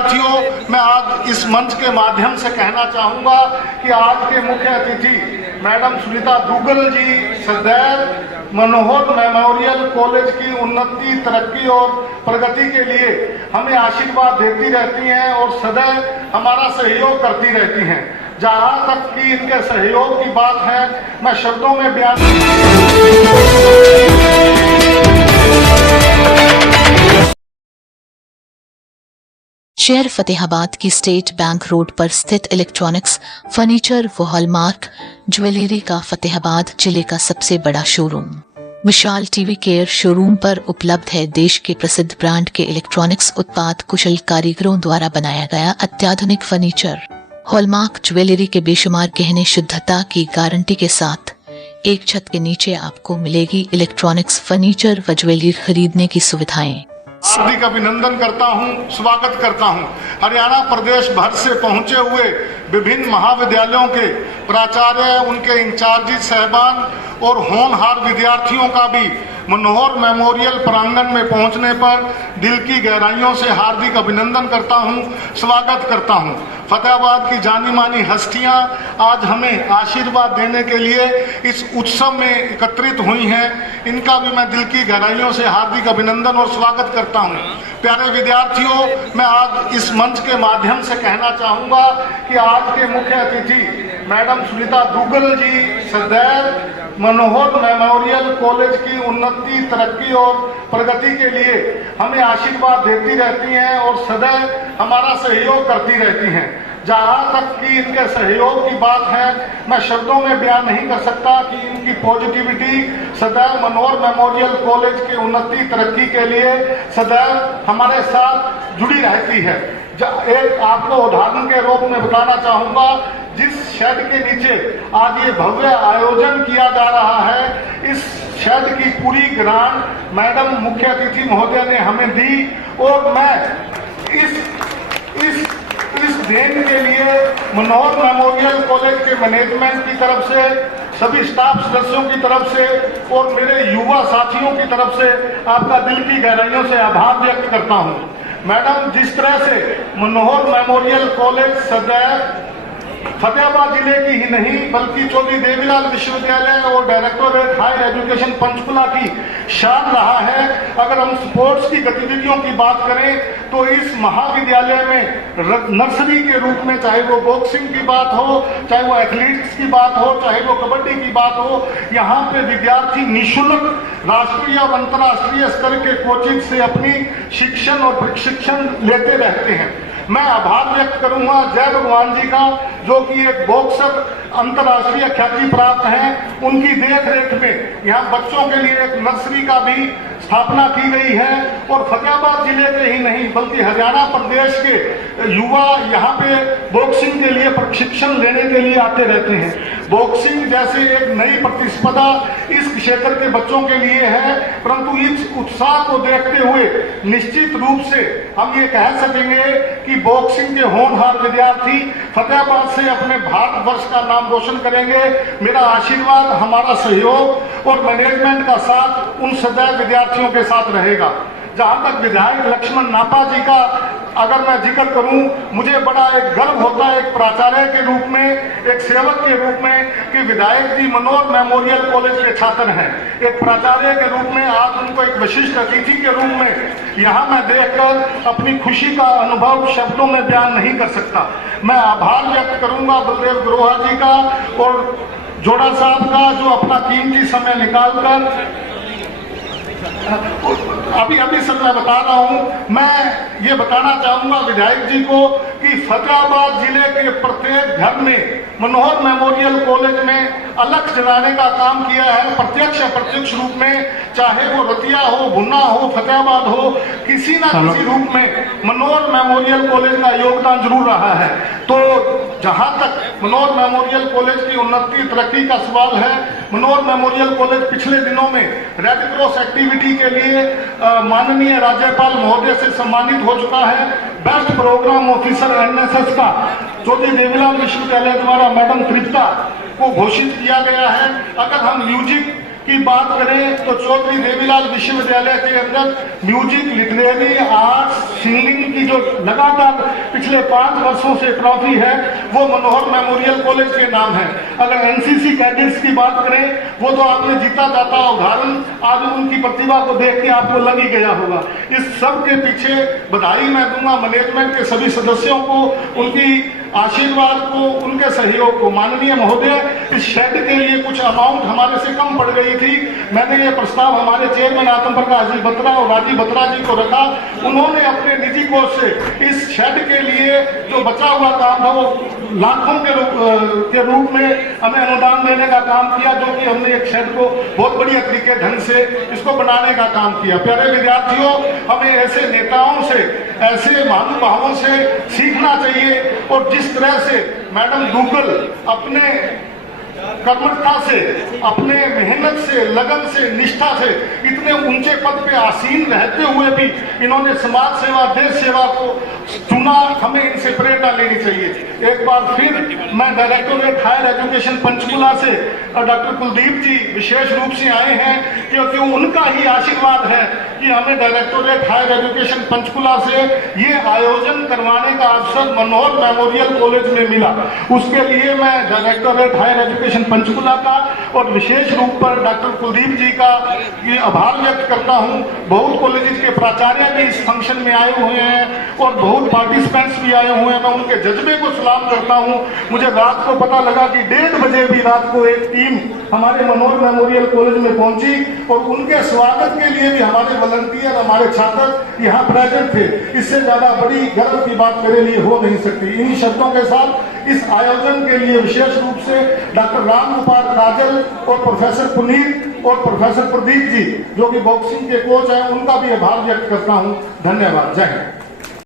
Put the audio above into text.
साथियों, मैं आज इस मंच के माध्यम से कहना चाहूंगा कि आज के मुख्य अतिथि मैडम सुनीता दुग्गल जी सदैव मनोहर मेमोरियल कॉलेज की उन्नति, तरक्की और प्रगति के लिए हमें आशीर्वाद देती रहती हैं और सदैव हमारा सहयोग करती रहती हैं। जहां तक कि इनके सहयोग की बात है, मैं शब्दों में बयान शहर फतेहाबाद की स्टेट बैंक रोड पर स्थित इलेक्ट्रॉनिक्स, फर्नीचर व हॉलमार्क ज्वेलरी का फतेहाबाद जिले का सबसे बड़ा शोरूम विशाल टीवी केयर शोरूम पर उपलब्ध है। देश के प्रसिद्ध ब्रांड के इलेक्ट्रॉनिक्स उत्पाद कुशल कारीगरों द्वारा बनाया गया अत्याधुनिक फर्नीचर, हॉलमार्क ज्वेलरी के बेशुमार गहने शुद्धता की गारंटी के साथ एक छत के नीचे आपको मिलेगी इलेक्ट्रॉनिक्स, फर्नीचर व ज्वेलरी खरीदने की सुविधाएं। हार्दिक अभिनंदन करता हूं, स्वागत करता हूं। हरियाणा प्रदेश भर से पहुंचे हुए विभिन्न महाविद्यालयों के प्राचार्य, उनके इंचार्जी साहबान और होनहार विद्यार्थियों का भी मनोहर मेमोरियल प्रांगण में पहुंचने पर दिल की गहराइयों से हार्दिक अभिनंदन करता हूं, स्वागत करता हूं। फतेहाबाद की जानी मानी हस्तियां आज हमें आशीर्वाद देने के लिए इस उत्सव में एकत्रित हुई हैं। इनका भी मैं दिल की गहराइयों से हार्दिक अभिनंदन और स्वागत करता हूं। प्यारे विद्यार्थियों, मैं आज इस मंच के माध्यम से कहना चाहूंगा कि आज के मुख्य अतिथि मैडम सुनीता दुग्गल जी सदैव मनोहर मेमोरियल कॉलेज की उन्नति, तरक्की और प्रगति के लिए हमें आशीर्वाद देती रहती हैं और सदैव हमारा सहयोग करती रहती हैं। जहां तक कि इनके सहयोग की बात है, मैं शब्दों में बयान नहीं कर सकता कि इनकी पॉजिटिविटी सदैव मनोहर मेमोरियल कॉलेज की उन्नति, तरक्की के लिए सदैव हमारे साथ जुड़ी रहती है। एक आपको उदाहरण के रूप में बताना चाहूंगा, जिस शेड के नीचे आज ये भव्य आयोजन किया जा रहा है, इस शेड की पूरी ग्रांट मैडम मुख्य अतिथि महोदय ने हमें दी और मैं इस देन के लिए मनोहर मेमोरियल कॉलेज के मैनेजमेंट की तरफ से, सभी स्टाफ सदस्यों की तरफ से और मेरे युवा साथियों की तरफ से आपका दिल की गहराइयों से आभार व्यक्त करता हूं। मैडम, जिस तरह से मनोहर मेमोरियल कॉलेज सदैव फतेहाबाद जिले की ही नहीं बल्कि चौधरी देवीलाल विश्वविद्यालय और डायरेक्टोरेट हायर एजुकेशन पंचकुला की शान रहा है। अगर हम स्पोर्ट्स की गतिविधियों की बात करें तो इस महाविद्यालय में नर्सरी के रूप में, चाहे वो बॉक्सिंग की बात हो, चाहे वो एथलीट्स की बात हो, चाहे वो कबड्डी की बात हो, यहाँ पे विद्यार्थी निःशुल्क राष्ट्रीय और अंतर्राष्ट्रीय स्तर के कोचिंग से अपनी शिक्षण और प्रशिक्षण लेते रहते हैं। मैं आभार व्यक्त करूंगा जय भगवान जी का, जो कि एक बॉक्सर अंतर्राष्ट्रीय ख्याति प्राप्त हैं। उनकी देखरेख में यहाँ बच्चों के लिए एक नर्सरी का भी स्थापना की गई है और फतेहाबाद जिले के ही नहीं बल्कि हरियाणा प्रदेश के युवा यहाँ पे बॉक्सिंग के लिए प्रशिक्षण लेने के लिए आते रहते हैं। बॉक्सिंग जैसे एक नई प्रतिस्पर्धा इस क्षेत्र के बच्चों के लिए है, परंतु इस उत्साह को देखते हुए निश्चित रूप से हम ये कह सकेंगे कि बॉक्सिंग के होनहार विद्यार्थी फतेहाबाद से अपने भारतवर्ष का नाम रोशन करेंगे। मेरा आशीर्वाद, हमारा सहयोग और मैनेजमेंट का साथ उन सदैव विद्यार्थियों के साथ रहेगा। जहां तक विधायक लक्ष्मण नापा जी का अगर मैं जिक्र करूं, मुझे बड़ा एक गर्व होता है एक प्राचार्य के रूप में, एक सेवक के रूप में, कि विधायक जी मनोहर मेमोरियल कॉलेज के छात्र हैं। एक प्राचार्य के रूप में आज उनको एक विशिष्ट अतिथि के रूप में यहाँ मैं देखकर अपनी खुशी का अनुभव शब्दों में बयान नहीं कर सकता। मैं आभार व्यक्त करूंगा बलदेव ग्रोहा जी का और जोड़ा साहब का, जो अपना कीमती समय निकालकर अभी सर मैं बता रहा हूं। मैं ये बताना चाहूंगा विधायक जी को कि फतेहाबाद जिले के प्रत्येक घर में मनोहर मेमोरियल कॉलेज में अलग जलाने का काम किया है, प्रत्यक्ष अप्रत्यक्ष रूप में, चाहे वो रतिया हो, भुन्ना हो, फतेहाबाद हो, किसी ना किसी रूप में मनोहर मेमोरियल कॉलेज का योगदान जरूर रहा है। तो जहां तक मनोहर मेमोरियल कॉलेज की उन्नति, तरक्की का सवाल है, मनोहर मेमोरियल कॉलेज पिछले दिनों में रेड क्रॉस एक्टिविटी के लिए माननीय राज्यपाल महोदय से सम्मानित हो चुका है। बेस्ट प्रोग्राम ऑफिसर एनएसएस का चौधरी देवीलाल विश्वविद्यालय द्वारा मैडम तृप्ता को घोषित किया गया है। अगर हम की बात करें तो चौधरी देवीलाल विश्वविद्यालय के अंदर म्यूजिक, लिटरेरी, आर्ट्स, सिंगिंग की जो लगातार पिछले 5 वर्षों से ट्रॉफी है वो मनोहर मेमोरियल कॉलेज के नाम है। अगर एनसीसी कैडेट्स की बात करें वो तो आपने जीता जाता उदाहरण आज उनकी प्रतिभा को देख के आपको लग ही गया होगा। इस सब के पीछे बधाई मैं दूंगा मैनेजमेंट के सभी सदस्यों को, उनकी आशीर्वाद को, उनके सहयोग को। माननीय महोदय, इस शेड के लिए कुछ अमाउंट हमारे से कम पड़ गई थी। मैंने ये प्रस्ताव हमारे चेयरमैन आत्म प्रकाश जी बत्रा और राजीव बत्रा जी को रखा। उन्होंने अपने निजी कोष से इस शेड के लिए जो बचा हुआ काम था वो लाखों के रूप में हमें अनुदान देने का काम किया, जो कि हमने एक शेड को बहुत बढ़िया तरीके ढंग से इसको बनाने का काम किया। प्यारे विद्यार्थियों, हमें ऐसे नेताओं से, ऐसे महानुभावों से सीखना चाहिए। और जिस तरह से मैडम गूगल अपने कर्मठता से, अपने मेहनत से, लगन से, निष्ठा से इतने ऊंचे पद पे आसीन रहते हुए भी इन्होंने समाज सेवा, देश सेवा को चुना, हमें इनसे प्रेरणा लेनी चाहिए। एक बार फिर मैं डायरेक्टोरेट हायर एजुकेशन पंचकुला से डॉक्टर कुलदीप जी विशेष रूप से आए हैं, क्योंकि उनका ही आशीर्वाद है कि हमें डायरेक्टोरेट हायर एजुकेशन पंचकुला से ये आयोजन करवाने का अवसर मनोहर मेमोरियल कॉलेज में मिला। उसके लिए मैं डायरेक्टोरेट हायर एजुकेशन पंचकुला का और विशेष रूप पर डॉक्टर कुलदीप जी का ये आभार व्यक्त करता हूं। बहुत कॉलेज के प्राचार्य भी इस फंक्शन में आए हुए हैं और बहुत पार्टिसिपेंट्स भी आए हुए हैं। मैं उनके जज्बे को सलाम करता हूं। मुझे रात को पता लगा कि 1:30 बजे भी रात को एक टीम हमारे मनोहर मेमोरियल कॉलेज में पहुंची और उनके स्वागत के लिए भी हमारे वॉलंटियर, हमारे छात्र यहाँ प्रेजेंट थे। इससे ज्यादा बड़ी गर्व की बात मेरे लिए हो नहीं सकती। इन्हीं शब्दों के साथ इस आयोजन के लिए विशेष रूप से डॉक्टर राम गोपाल काजल और प्रोफेसर पुनीत और प्रोफेसर प्रदीप जी जो कि बॉक्सिंग के कोच हैं, उनका भी आभार व्यक्त करता हूं। धन्यवाद। जय हिंद।